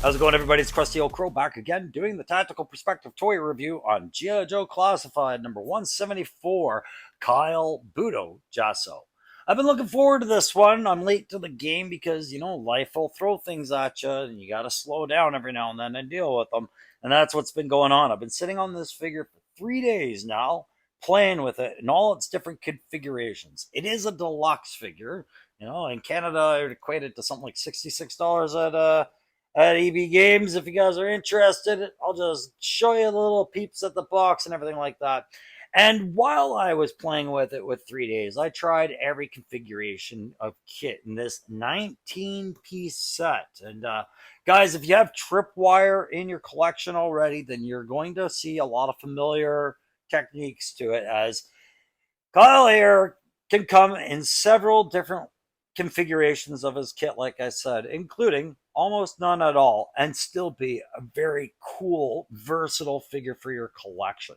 How's it going, everybody? It's Krusty Old Crow back again, doing the Tactical Perspective toy review on G.I. Joe Classified number 174, Kyle Budo Jesso. I've been looking forward to this one. I'm late to the game because, life will throw things at you, and you got to slow down every now and then and deal with them. And that's what's been going on. I've been sitting on this figure for 3 days now, playing with it in all its different configurations. It is a deluxe figure. In Canada, I would equate it to something like $66 at EB Games. If you guys are interested, I'll just show you the little peeps at the box and everything like that. And while I was playing with it with 3 days, I tried every configuration of kit in this 19-piece set. And guys, if you have tripwire in your collection already, then you're going to see a lot of familiar techniques to it, as Kyle here can come in several different configurations of his kit, like I said, including almost none at all, and still be a very cool, versatile figure for your collection.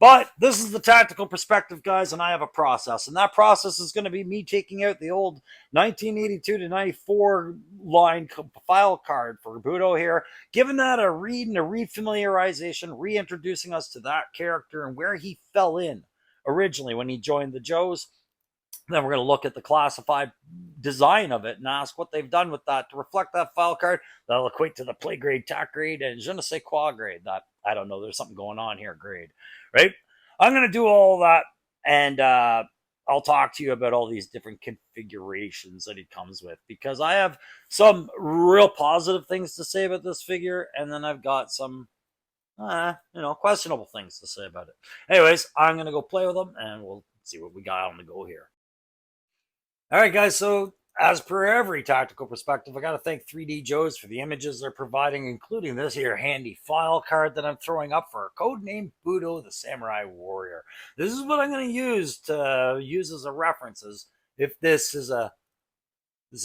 But this is the Tactical Perspective, guys, and I have a process. And that process is going to be me taking out the old 1982 to 94 line file card for Budo here, giving that a read and a refamiliarization, reintroducing us to that character and where he fell in originally when he joined the Joes. Then we're going to look at the classified design of it and ask what they've done with that to reflect that file card. That'll equate to the play grade, tack grade, and je ne sais quoi grade. That, I don't know, there's something going on here, grade, right? I'm going to do all that, and I'll talk to you about all these different configurations that it comes with, because I have some real positive things to say about this figure, and then I've got some questionable things to say about it. Anyways, I'm going to go play with them, and we'll see what we got on the go here. All right, guys. So, as per every Tactical Perspective, I got to thank 3D Joes for the images they're providing, including this here handy file card that I'm throwing up for a codename Budo, the Samurai Warrior. This is what I'm going to use as a reference, as if this is a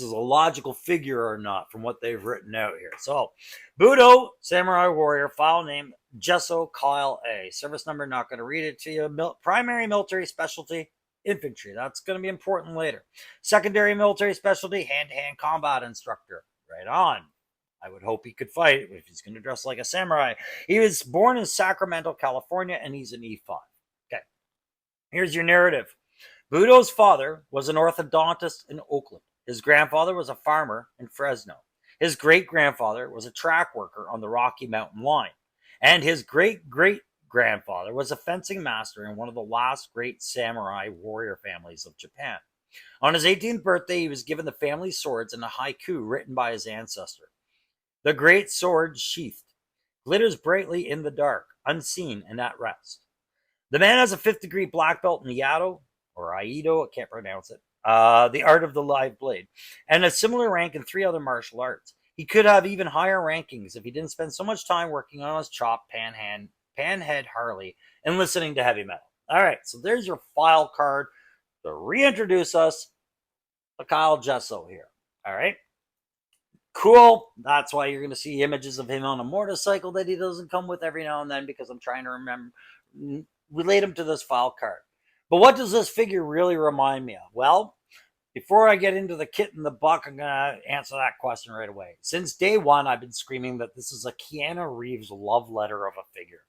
logical figure or not from what they've written out here. So, Budo, Samurai Warrior, file name Jesso Kyle A. Service number, not going to read it to you. Primary military specialty, infantry. That's going to be important later. Secondary military specialty, hand-to-hand combat instructor. Right on. I would hope he could fight if he's going to dress like a samurai. He was born in Sacramento, California, and he's an E5. Okay. Here's your narrative. Budo's father was an orthodontist in Oakland. His grandfather was a farmer in Fresno. His great-grandfather was a track worker on the Rocky Mountain line. And his great-great-grandfather was a fencing master in one of the last great samurai warrior families of Japan. On his 18th birthday, he was given the family swords and a haiku written by his ancestor. The great sword sheathed glitters brightly in the dark, unseen and at rest. The man has a 5th-degree black belt in Iaido, or Aido, I can't pronounce it, the art of the live blade, and a similar rank in 3 other martial arts. He could have even higher rankings if he didn't spend so much time working on his chop, panhead Harley, and listening to heavy metal. All right, so there's your file card to reintroduce us to Kyle Jesso here. All right. Cool. That's why you're going to see images of him on a motorcycle that he doesn't come with every now and then, because I'm trying to relate him to this file card. But what does this figure really remind me of? Well, before I get into the kit and the buck, I'm going to answer that question right away. Since day one, I've been screaming that this is a Keanu Reeves love letter of a figure.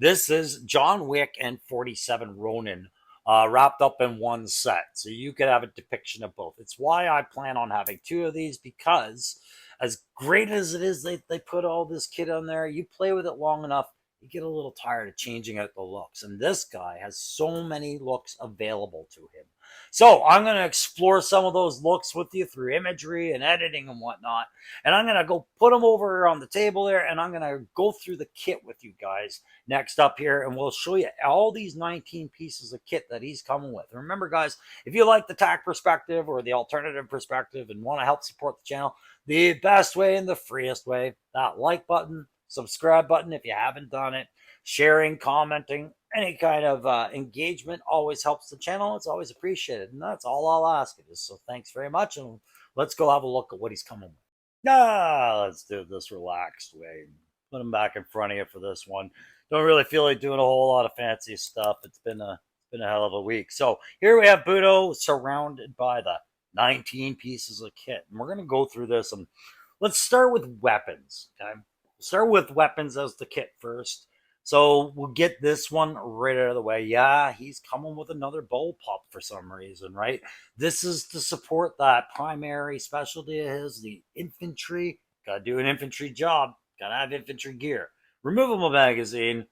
This is John Wick and 47 Ronin wrapped up in one set. So you could have a depiction of both. It's why I plan on having 2 of these, because as great as it is, they put all this kit on there. You play with it long enough, you get a little tired of changing out the looks. And this guy has so many looks available to him. So I'm going to explore some of those looks with you through imagery and editing and whatnot. And I'm going to go put them over on the table there, and I'm going to go through the kit with you guys next up here. And we'll show you all these 19 pieces of kit that he's coming with. And remember, guys, if you like the TAC perspective or the alternative perspective and want to help support the channel, the best way and the freest way, that like button, subscribe button if you haven't done it, sharing, commenting, any kind of engagement always helps the channel. It's always appreciated. And that's all I'll ask you. So thanks very much. And let's go have a look at what he's coming with. Let's do it this relaxed way. Put him back in front of you for this one. Don't really feel like doing a whole lot of fancy stuff. It's been a hell of a week. So here we have Budo surrounded by the 19 pieces of kit. And we're going to go through this and Let's start with weapons. Okay, we'll start with weapons as the kit first. So we'll get this one right out of the way. Yeah, he's coming with another bullpup for some reason, right? This is to support that primary specialty of his, the infantry. Gotta do an infantry job. Gotta have infantry gear. Removable magazine,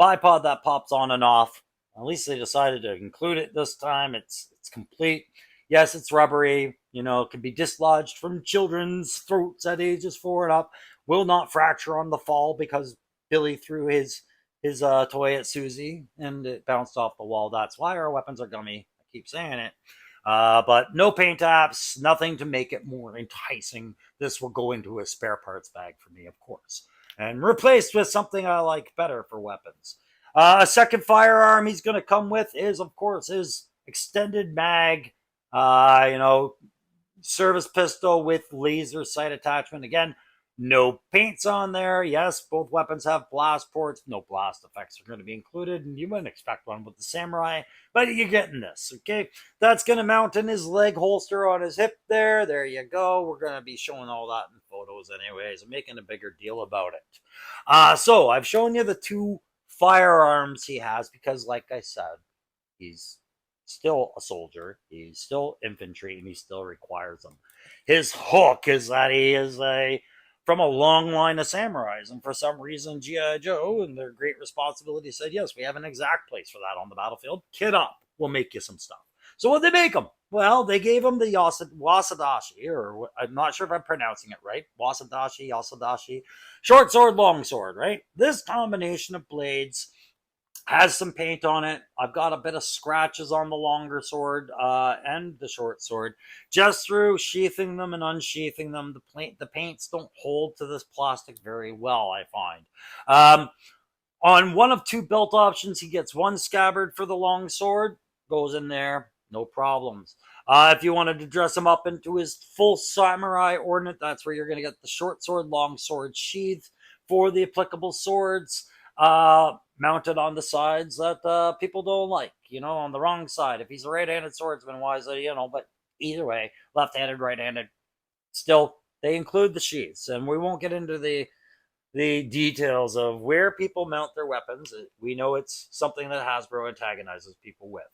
bipod that pops on and off. At least they decided to include it this time. It's complete. Yes, it's rubbery. You know, it can be dislodged from children's throats at ages 4 and up. Will not fracture on the fall because Billy threw his toy at Susie and it bounced off the wall. That's why our weapons are gummy. I keep saying it. But no paint apps, nothing to make it more enticing. This will go into a spare parts bag for me, of course, and replaced with something I like better for weapons. A second firearm he's going to come with is, of course, his extended mag, you know, service pistol with laser sight attachment. Again, no paints on there. Yes, both weapons have blast ports. No blast effects are going to be included, and you wouldn't expect one with the samurai, but you're getting this, okay? That's going to mount in his leg holster on his hip there. There you go. We're going to be showing all that in photos anyways. I'm making a bigger deal about it. So I've shown you the two firearms he has because, like I said, he's still a soldier, he's still infantry, and he still requires them. His hook is that he is a from a long line of samurais, and for some reason, G.I. Joe and their great responsibility said, "Yes, we have an exact place for that on the battlefield. Kit up, we'll make you some stuff." So what did they make him? Well, they gave him the wasadashi, or I'm not sure if I'm pronouncing it right. Wasadashi, short sword, long sword, right? This combination of blades has some paint on it. I've got a bit of scratches on the longer sword and the short sword. Just through sheathing them and unsheathing them, the paints don't hold to this plastic very well, I find. On one of two belt options, he gets one scabbard for the long sword. Goes in there, no problems. If you wanted to dress him up into his full samurai ornament, that's where you're going to get the short sword, long sword sheath for the applicable swords. Mounted on the sides that people don't like, you know, on the wrong side. If he's a right-handed swordsman, why is it, you know, but either way, left-handed, right-handed, still, they include the sheaths, and we won't get into the details of where people mount their weapons. We know it's something that Hasbro antagonizes people with.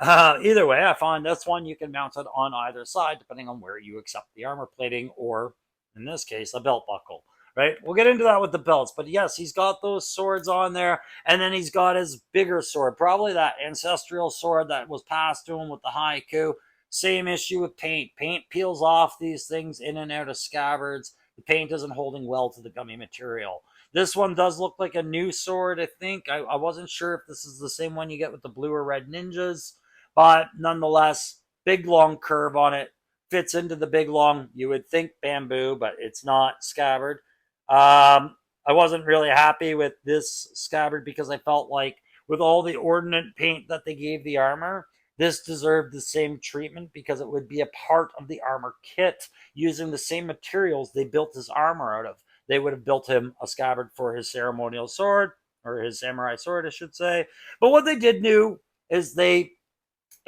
Either way, I find this one you can mount it on either side, depending on where you accept the armor plating, or in this case, a belt buckle. Right? We'll get into that with the belts, but yes, he's got those swords on there, and then he's got his bigger sword, probably that ancestral sword that was passed to him with the haiku. Same issue with paint. Paint peels off these things in and out of scabbards. The paint isn't holding well to the gummy material. This one does look like a new sword, I think. I wasn't sure if this is the same one you get with the blue or red ninjas, but nonetheless, big long curve on it. Fits into the big long, you would think bamboo, but it's not scabbard. I wasn't really happy with this scabbard because I felt like with all the ordnance paint that they gave the armor, this deserved the same treatment because it would be a part of the armor kit using the same materials they built his armor out of. They would have built him a scabbard for his ceremonial sword, or his samurai sword, I should say. But what they did do is they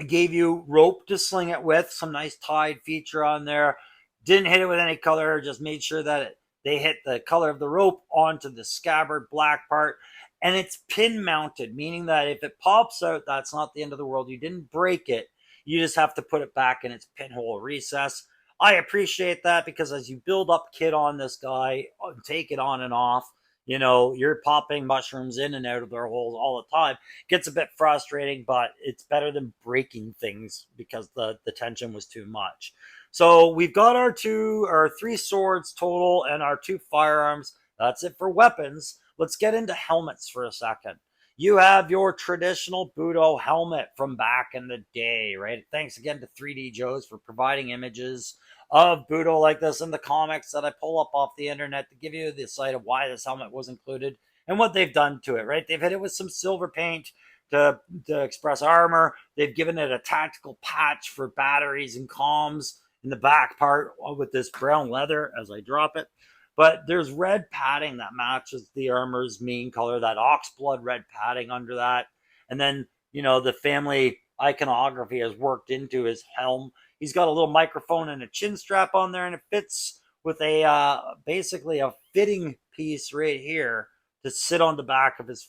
gave you rope to sling it with, some nice tied feature on there. Didn't hit it with any color, just made sure that they hit the color of the rope onto the scabbard black part. And it's pin mounted, meaning that if it pops out, that's not the end of the world. You didn't break it. You just have to put it back in its pinhole recess. I appreciate that because as you build up kit on this guy, take it on and off, you know, you're popping mushrooms in and out of their holes all the time. Gets a bit frustrating, but it's better than breaking things because the tension was too much. So we've got our three swords total and our two firearms. That's it for weapons. Let's get into helmets for a second. You have your traditional Budo helmet from back in the day, right? Thanks again to 3D Joes for providing images of Budo like this in the comics that I pull up off the internet to give you the sight of why this helmet was included and what they've done to it, right? They've hit it with some silver paint to express armor. They've given it a tactical patch for batteries and comms in the back part with this brown leather as I drop it. But there's red padding that matches the armor's main color, that oxblood red padding under that. And then, you know, the family iconography has worked into his helm. He's got a little microphone and a chin strap on there, and it fits with a basically a fitting piece right here to sit on the back of his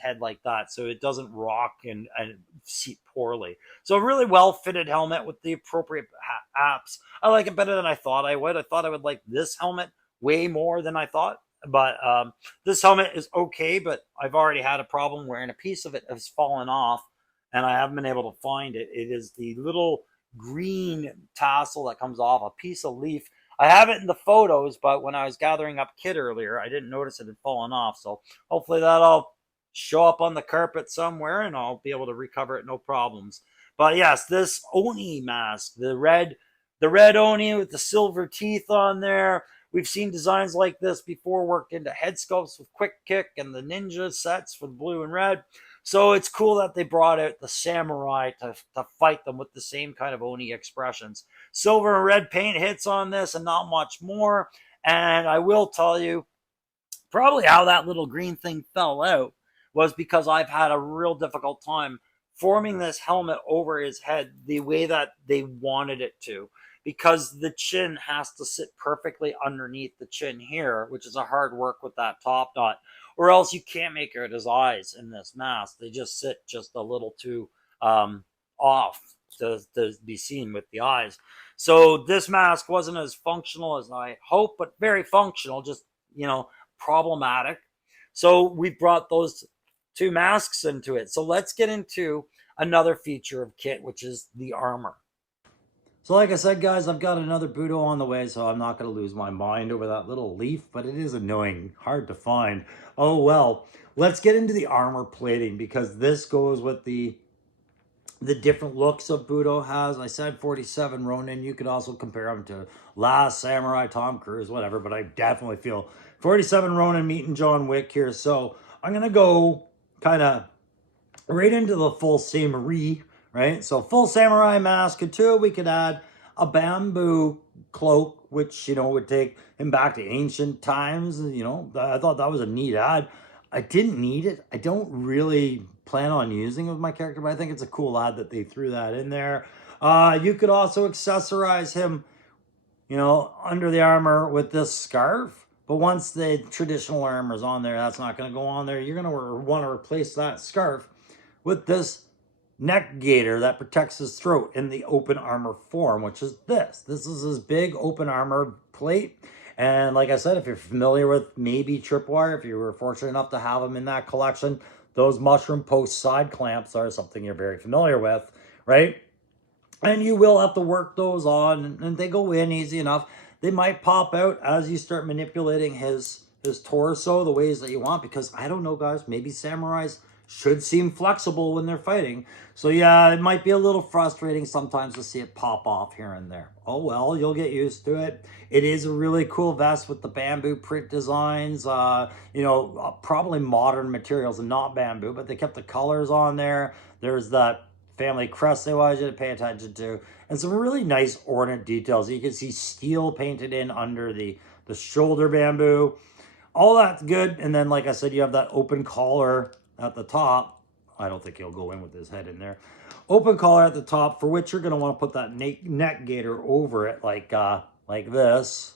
head like that, so it doesn't rock and seat poorly. So a really well fitted helmet with the appropriate apps. I like it better than I thought I would. I thought I would like this helmet way more than I thought. But this helmet is okay, but I've already had a problem wherein a piece of it has fallen off and I haven't been able to find it. It is the little green tassel that comes off a piece of leaf. I have it in the photos, but when I was gathering up kit earlier, I didn't notice it had fallen off. So hopefully that'll show up on the carpet somewhere and I'll be able to recover it no problems. But yes, this Oni mask, the red Oni with the silver teeth on there. We've seen designs like this before worked into head sculpts with Quick Kick and the ninja sets for the blue and red. So it's cool that they brought out the samurai to fight them with the same kind of Oni expressions. Silver and red paint hits on this and not much more. And I will tell you, probably how that little green thing fell out was because I've had a real difficult time forming this helmet over his head the way that they wanted it to, because the chin has to sit perfectly underneath the chin here, which is a hard work with that top knot, or else you can't make out his eyes in this mask. They just sit just a little too off to be seen with the eyes. So this mask wasn't as functional as I hoped, but very functional, just, problematic. So we brought those two masks into it. So let's get into another feature of kit, which is the armor. So like I said, guys, I've got another Budo on the way, so I'm not going to lose my mind over that little leaf, but it is annoying, hard to find. Oh well, let's get into the armor plating, because this goes with the different looks of Budo has. I said 47 Ronin. You could also compare him to Last Samurai, Tom Cruise, whatever, but I definitely feel 47 Ronin meeting John Wick here. So I'm going to go kind of right into the full samurai, right? So full samurai mask. Too, we could add a bamboo cloak, which, would take him back to ancient times. I thought that was a neat add. I didn't need it. I don't really plan on using it with my character, but I think it's a cool ad that they threw that in there. You could also accessorize him, under the armor with this scarf. But once the traditional armor is on there, that's not going to go on there. You're going to want to replace that scarf with this neck gaiter that protects his throat in the open armor form, which is this. This is his big open armor plate. And like I said, if you're familiar with maybe Tripwire, if you were fortunate enough to have them in that collection, those mushroom post side clamps are something you're very familiar with, right? And you will have to work those on, and they go in easy enough. They might pop out as you start manipulating his torso the ways that you want, because I don't know, guys, maybe samurais should seem flexible when they're fighting. So yeah, it might be a little frustrating sometimes to see it pop off here and there. Oh well, you'll get used to it. It is a really cool vest with the bamboo print designs, probably modern materials and not bamboo, but they kept the colors on there. There's that family crest they wanted you to pay attention to, and some really nice ornate details. You can see steel painted in under the shoulder bamboo. All that's good. And then, like I said, you have that open collar at the top. I don't think he'll go in with his head in there. Open collar at the top, for which you're going to want to put that neck gaiter over it like this,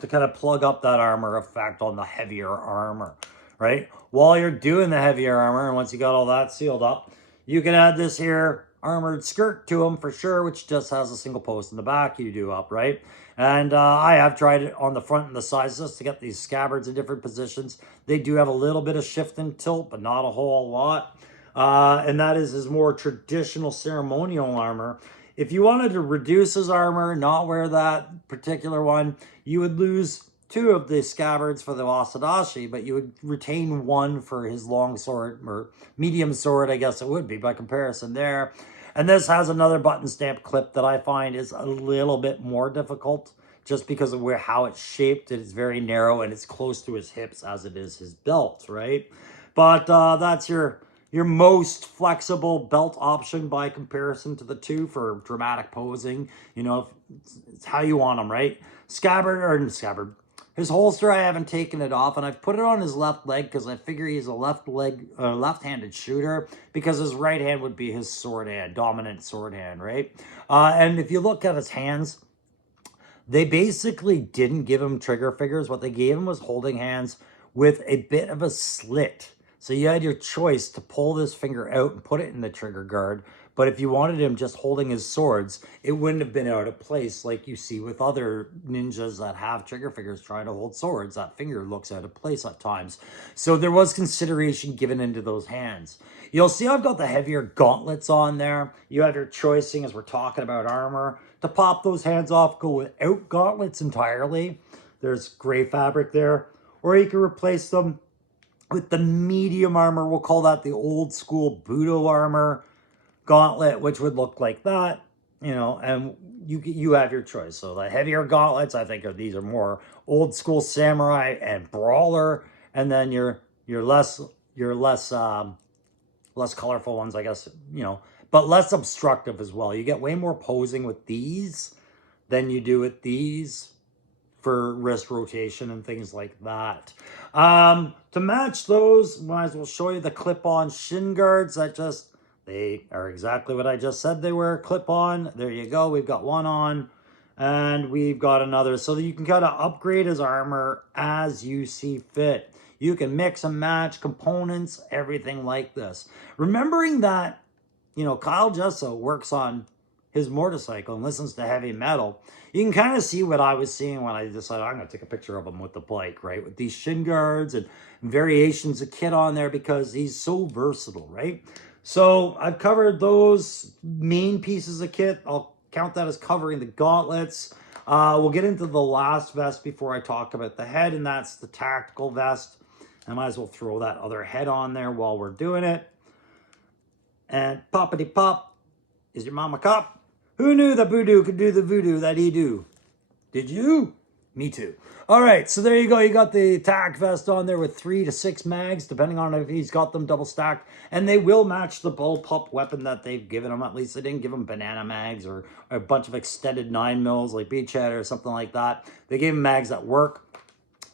to kind of plug up that armor effect on the heavier armor, right? While you're doing the heavier armor, and once you got all that sealed up, you can add this here armored skirt to them for sure, which just has a single post in the back you do up, right? And I have tried it on the front and the sides just to get these scabbards in different positions. They do have a little bit of shift and tilt, but not a whole lot. And that is his more traditional ceremonial armor. If you wanted to reduce his armor, not wear that particular one, you would lose two of the scabbards for the Wasadashi, but you would retain one for his long sword, or medium sword, I guess it would be by comparison there. And this has another button stamp clip that I find is a little bit more difficult, just because of how it's shaped. It is very narrow and it's close to his hips as it is his belt, right? But that's your most flexible belt option by comparison to the two for dramatic posing. It's how you want them, right? Scabbard. His holster, I haven't taken it off, and I've put it on his left leg because I figure he's a left-handed shooter, because his right hand would be his sword hand, dominant sword hand, right? And if you look at his hands, They basically didn't give him trigger fingers. What they gave him was holding hands with a bit of a slit. So you had your choice to pull this finger out and put it in the trigger guard. But if you wanted him just holding his swords, it wouldn't have been out of place like you see with other ninjas that have trigger fingers trying to hold swords. That finger looks out of place at times. So there was consideration given into those hands. You'll see I've got the heavier gauntlets on there. You have your choicing as we're talking about armor. To pop those hands off, go without gauntlets entirely. There's gray fabric there. Or you can replace them with the medium armor. We'll call that the old school Budo armor gauntlet, which would look like that, you know, and you have your choice. So the heavier gauntlets, I think, these are more old school samurai and brawler, and then your less colorful ones, I guess, you know, but less obstructive as well. You get way more posing with these than you do with these for wrist rotation and things like that. To match those, might as well show you the clip-on shin guards that they are exactly what I just said they were, clip-on. There you go, we've got one on and we've got another. So that you can kind of upgrade his armor as you see fit. You can mix and match components, everything like this. Remembering that, you know, Kyle Jesso works on his motorcycle and listens to heavy metal, you can kind of see what I was seeing when I decided I'm going to take a picture of him with the bike, right? With these shin guards and variations of kit on there because he's so versatile, right? So I've covered those main pieces of kit. I'll count that as covering the gauntlets. We'll get into the last vest before I talk about the head, and that's the tactical vest. I might as well throw that other head on there while we're doing it. And poppity pop, is your mama cop? Who knew that Budo could do the voodoo that he do? Did you? Me too. All right, so there you go. You got the tack vest on there with 3 to 6 mags, depending on if he's got them double stacked. And they will match the bullpup weapon that they've given him. At least they didn't give him banana mags or a bunch of extended 9 mils like Beachhead or something like that. They gave him mags that work.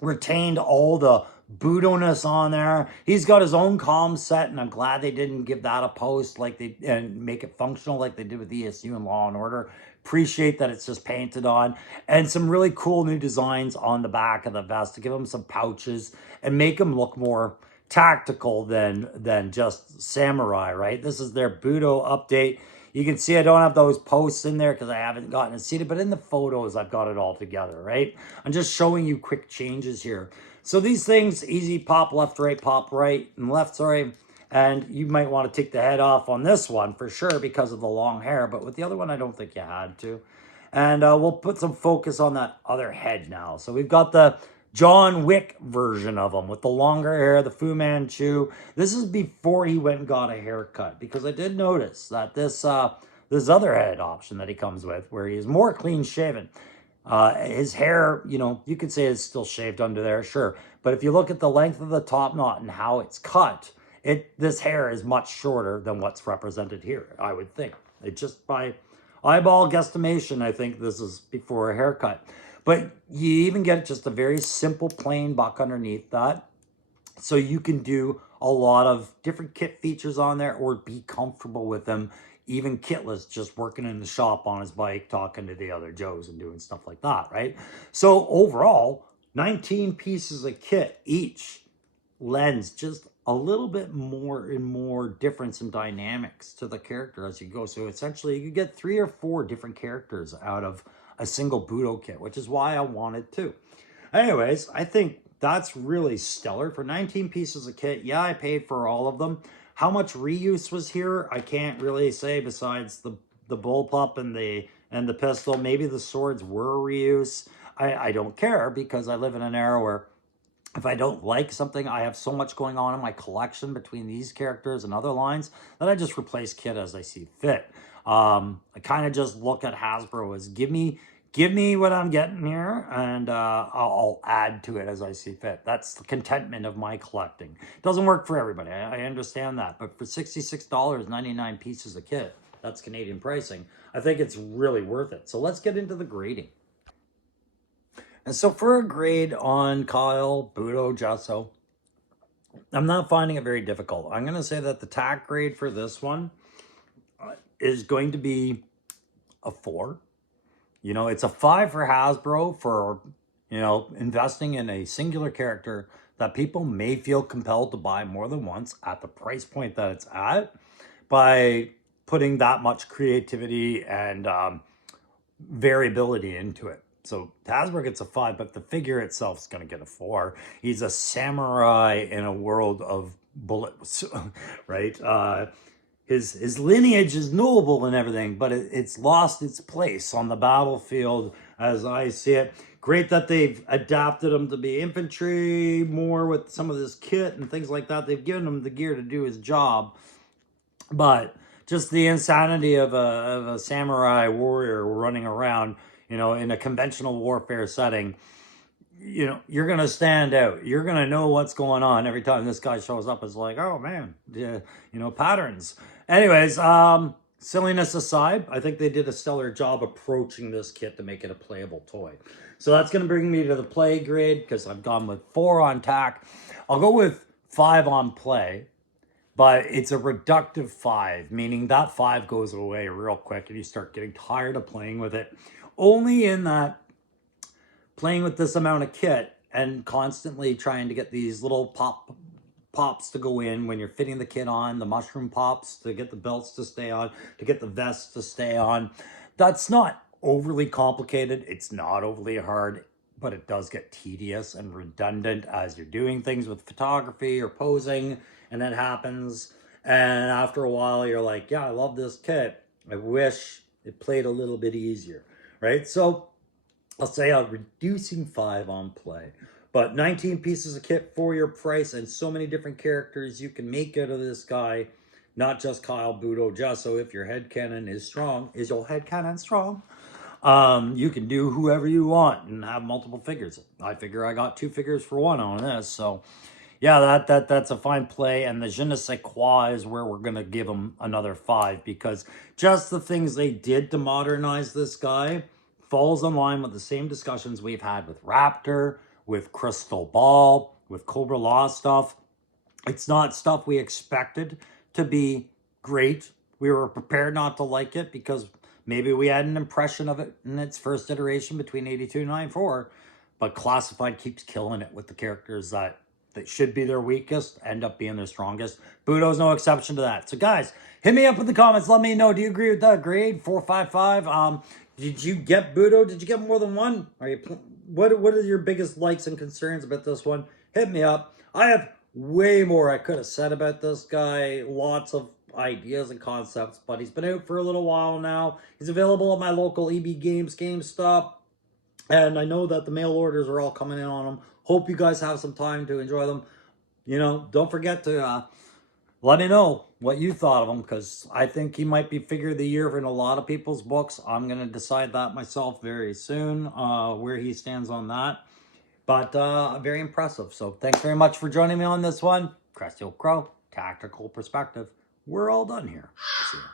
Retained all the Budo-ness on there. He's got his own comm set, and I'm glad they didn't give that a post like they and make it functional like they did with ESU and Law and Order. Appreciate that it's just painted on, and some really cool new designs on the back of the vest to give them some pouches and make them look more tactical than just samurai, right? This is their Budo update. You can see I don't have those posts in there because I haven't gotten to see it, but in the photos, I've got it all together, right? I'm just showing you quick changes here. So these things, easy pop right, and left, sorry. And you might want to take the head off on this one for sure because of the long hair, but with the other one, I don't think you had to. And we'll put some focus on that other head now. So we've got the John Wick version of him with the longer hair, the Fu Manchu. This is before he went and got a haircut, because I did notice that this other head option that he comes with, where he is more clean shaven, his hair, you know, you could say it's still shaved under there, sure. But if you look at the length of the top knot and how it's cut, this hair is much shorter than what's represented here, I would think. It just by eyeball guesstimation, I think this is before a haircut. But you even get just a very simple plain buck underneath that. So you can do a lot of different kit features on there or be comfortable with them, even kitless, just working in the shop on his bike, talking to the other Joes and doing stuff like that, right? So overall, 19 pieces of kit each lends just a little bit more and more difference in dynamics to the character as you go. So essentially you get 3 or 4 different characters out of a single Budo kit, which is why I wanted to. Anyways, I think that's really stellar. For 19 pieces of kit, yeah, I paid for all of them. How much reuse was here, I can't really say besides the bullpup and the pistol. Maybe the swords were reuse. I don't care because I live in an era where if I don't like something, I have so much going on in my collection between these characters and other lines that I just replace kit as I see fit. I kind of just look at Hasbro as give me what I'm getting here, and I'll add to it as I see fit. That's the contentment of my collecting. It doesn't work for everybody. I understand that. But for $66, 99 pieces of kit, that's Canadian pricing, I think it's really worth it. So let's get into the grading. And so for a grade on Kyle, Budo, Jesso, I'm not finding it very difficult. I'm going to say that the tack grade for this one is going to be a 4. You know, it's a 5 for Hasbro for, you know, investing in a singular character that people may feel compelled to buy more than once at the price point that it's at by putting that much creativity and variability into it. So Hasbro gets a 5, but the figure itself is going to get a 4. He's a samurai in a world of bullets, right? His lineage is noble and everything, but it's lost its place on the battlefield as I see it. Great that they've adapted him to be infantry more with some of this kit and things like that. They've given him the gear to do his job, but just the insanity of a samurai warrior running around, you know, in a conventional warfare setting, you know, you're gonna stand out. You're gonna know what's going on every time this guy shows up. It's like, oh man, yeah, you know, patterns. Anyways, silliness aside, I think they did a stellar job approaching this kit to make it a playable toy. So that's gonna bring me to the play grade because I've gone with 4 on tack. I'll go with 5 on play, but it's a reductive 5, meaning that 5 goes away real quick and you start getting tired of playing with it. Only in that playing with this amount of kit and constantly trying to get these little pops to go in when you're fitting the kit on, the mushroom pops to get the belts to stay on, to get the vests to stay on. That's not overly complicated. It's not overly hard, but it does get tedious and redundant as you're doing things with photography or posing, and it happens. And after a while, you're like, yeah, I love this kit. I wish it played a little bit easier, right? So I'll say a reducing 5 on play. But 19 pieces of kit for your price and so many different characters you can make out of this guy. Not just Kyle, Budo, Jesso. If your headcanon is strong, is your headcanon strong? You can do whoever you want and have multiple figures. I figure I got 2 figures for 1 on this. So yeah, that's a fine play. And the je ne sais quoi is where we're going to give them another 5, because just the things they did to modernize this guy falls in line with the same discussions we've had with Raptor, with Crystal Ball, with Cobra Law stuff. It's not stuff we expected to be great. We were prepared not to like it because maybe we had an impression of it in its first iteration between 82 and 94. But Classified keeps killing it with the characters that should be their weakest end up being their strongest. Budo's no exception to that. So guys, hit me up in the comments. Let me know. Do you agree with that grade? 455. Did you get Budo? Did you get more than one? Are you? What are your biggest likes and concerns about this one? Hit me up. I have way more I could have said about this guy. Lots of ideas and concepts, but he's been out for a little while now. He's available at my local EB Games GameStop. And I know that the mail orders are all coming in on them. Hope you guys have some time to enjoy them. You know, don't forget to let me know what you thought of him, because I think he might be figure of the year in a lot of people's books. I'm going to decide that myself very soon, where he stands on that. But very impressive. So thanks very much for joining me on this one. Crusty Old Crow, Tactical Perspective. We're all done here. See ya.